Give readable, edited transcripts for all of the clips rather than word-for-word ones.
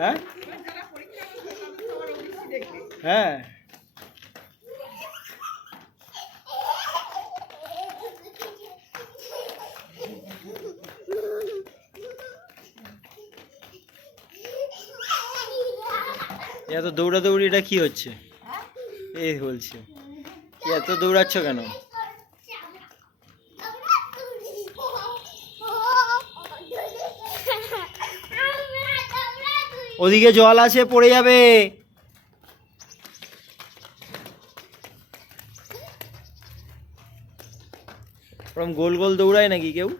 হ্যাঁ হ্যাঁ এত দৌড়াদৌড়ি এটা কি হচ্ছে? এই বলছে এত দৌড়াচ্ছ কেন? ওদিকে জল আছে, পড়ে যাবে। ওরকম গোল গোল দৌড়ায় নাকি কেউ?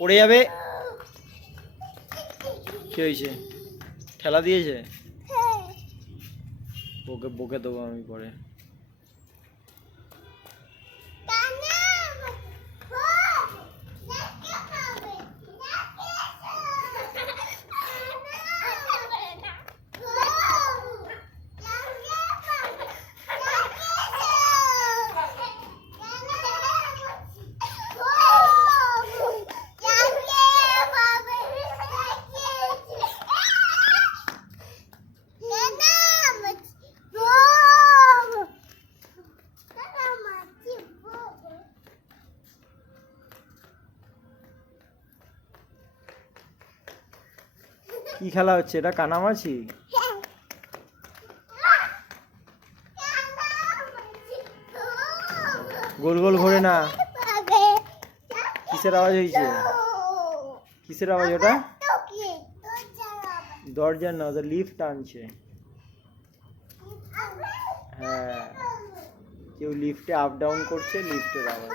পড়ে যাবে। কি হয়েছে? ঠেলা দিয়েছে? ওকে বকে দেবো আমি পরে। কি খেলা হচ্ছে এটা? কানামাছি? গোল গোল ঘোরে না। কিসের আওয়াজ হয়েছে? কিসের আওয়াজ ওটা? দরজার না, ওটা লিফট টানছে। হ্যাঁ, কেউ লিফটে আপ ডাউন করছে, লিফটের আওয়াজ।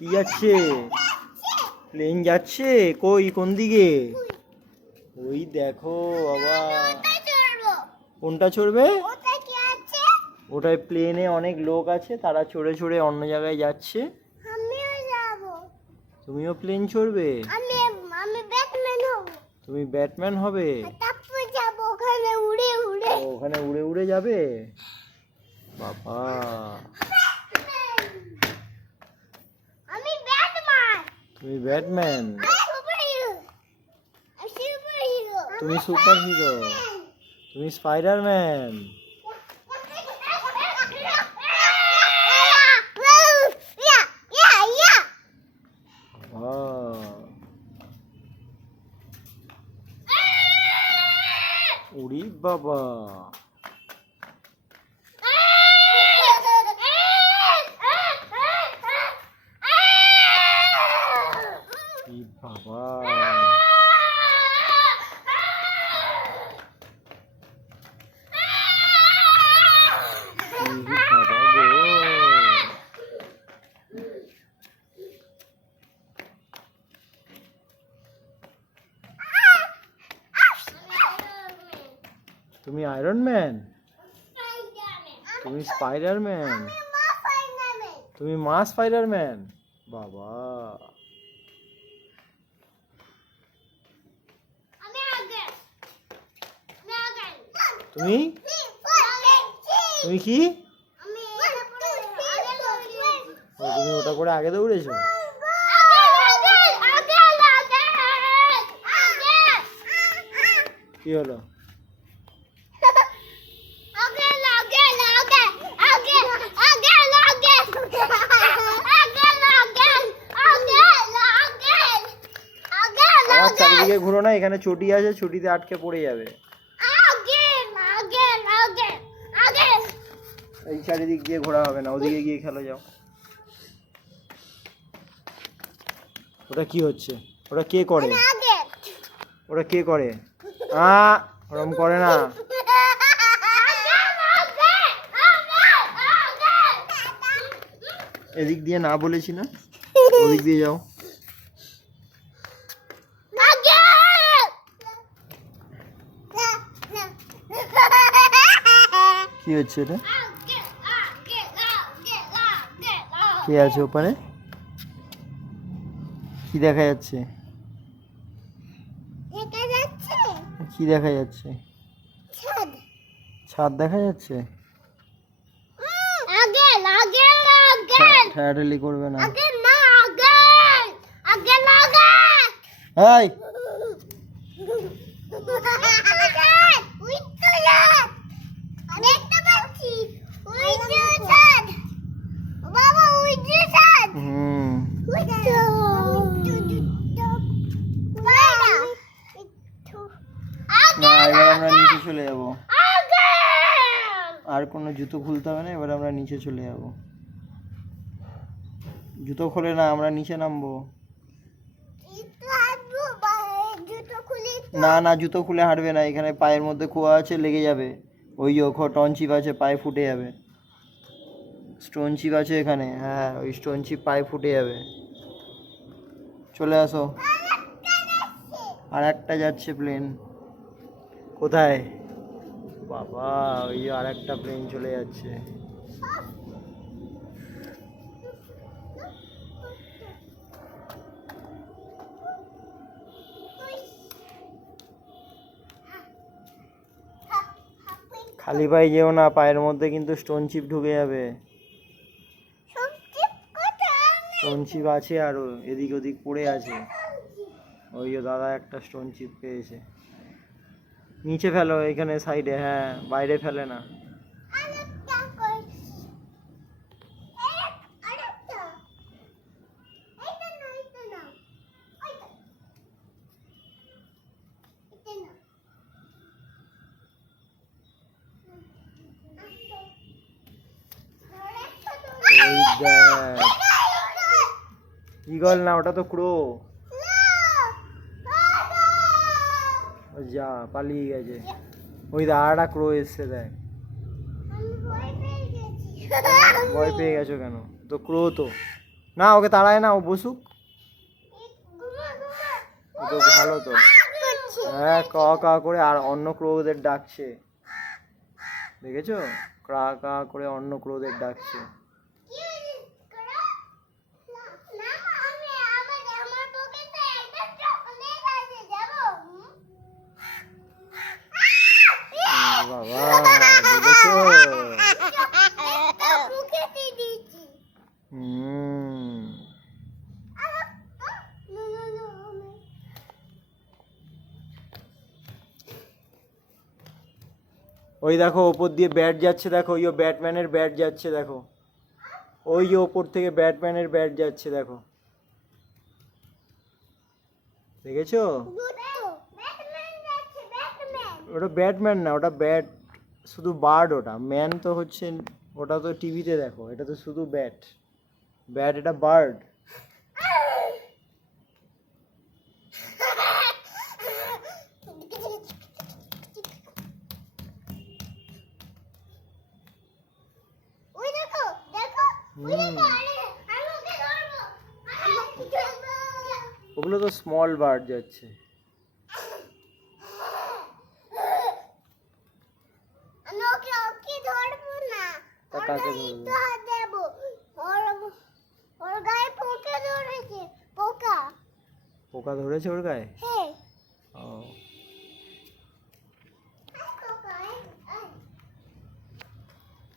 কি যাচ্ছে? প্লেন যাচ্ছে? কই, কোন দিকে? ওই দেখো বাবা। কোনটা চড়বে? ওটায় প্লেনে অনেক লোক আছে, তারা চড়ে চড়ে অন্য জায়গায় যাচ্ছে। তুমিও প্লেন চড়বে? তুমি ব্যাটম্যান হবে? ওখানে উড়ে উড়ে যাবে বাবা। তুমি ব্যাটম্যান? তুমি সুপার হিরো? তুমি স্পাইডারম্যান? উড়ি বাবা। বাবা তুমি আয়রন ম্যান? তুমি স্পাইডারম্যান? তুমি মা স্পাইডারম্যান? বাবা তুমি তুমি কি? তুমি ওটা করে আগে দৌড়েছো? কি হলো? চারিদিকে ঘুরো না, এখানে চটি আছে, চটিতে আটকে পড়ে যাবে। এই চারিদিক দিয়ে ঘোরা হবে না, ওদিকে গিয়ে খেলো, যাও। ওটা কি হচ্ছে? ওটা কে করে? ওটা কে করে? ওরম করে না। এদিক দিয়ে না বলেছি না? ওদিক দিয়ে যাও। কি হচ্ছে এটা? কে আছে ওপারে? কি দেখা যাচ্ছে? কি দেখা যাচ্ছে? ছাদ দেখা যাচ্ছে? ঠেলাঠেলি করবে না। এই হুম না, এবার আমরা নিচে চলে যাব। আর কোনো জুতো খুলতে হবে না, এবার আমরা নিচে চলে যাব। জুতো খোলে না, আমরা নিচে নামবো। না না, জুতো খুলে হাঁটবে না, এখানে পায়ের মধ্যে খোয়া আছে, লেগে যাবে। ওই যে স্টোন চিপ আছে, পায়ে ফুটে যাবে। স্টোন চিপ আছে এখানে, হ্যাঁ ওই স্টোন চিপ পায়ে ফুটে যাবে। চলে আসো। আর একটা যাচ্ছে প্লেন। কোথায়? বাবা, ওই আর একটা প্লেন চলে যাচ্ছে। খালি পায়ে যেও না, পায়ের মধ্যে কিন্তু স্টোন চিপ ঢুকে যাবে। স্টোন চিপ আছে আরো, এদিক ওদিক পড়ে আছে। ওই যে দাদা একটা স্টোন চিপ পেয়েছে। নিচে ফেলো, এখানে সাইডে, হ্যাঁ বাইরে ফেলে না। ঈগল না, ওটা তো ক্রো। যা পালিয়ে গেছে। ওই দাঁড়াটা ক্রো এসছে, দেখ। ভয় পেয়ে গেছো কেন? তো ক্রো তো না, ওকে তাড়ায় না, ও বসুক। ও তো ভালো তো। হ্যাঁ, কা কা করে আর অন্য ক্রোদের ডাকছে, দেখেছো? কা কা করে অন্য ক্রোদের ডাকছে। বাবা, দেখেছো? ওই দেখো ওপর দিয়ে ব্যাট যাচ্ছে, দেখো ওই ব্যাটম্যানের ব্যাট যাচ্ছে, দেখো ওই যে ওপর থেকে ব্যাটম্যানের ব্যাট যাচ্ছে, দেখো, দেখেছো? ওটা ব্যাটম্যান না, ওটা ব্যাট, শুধু বার্ড। ওটা ম্যান তো হচ্ছে, ওটা তো টিভিতে দেখো, এটা তো শুধু ব্যাট। ব্যাট, এটা বার্ড। ওগুলো তো স্মল বার্ড যাচ্ছে। তা কাকে ধরবো? পোকা ধরেছে ওর গায়ে? ও,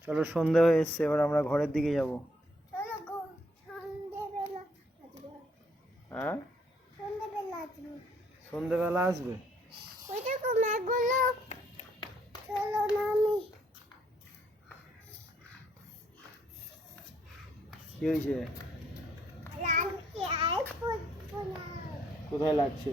চলো, সন্ধে হয়ে এসছে, এবার আমরা ঘরের দিকে যাব। হ্যাঁ, সন্ধেবেলা আসবে। কি হয়েছে? কোথায় লাগছে?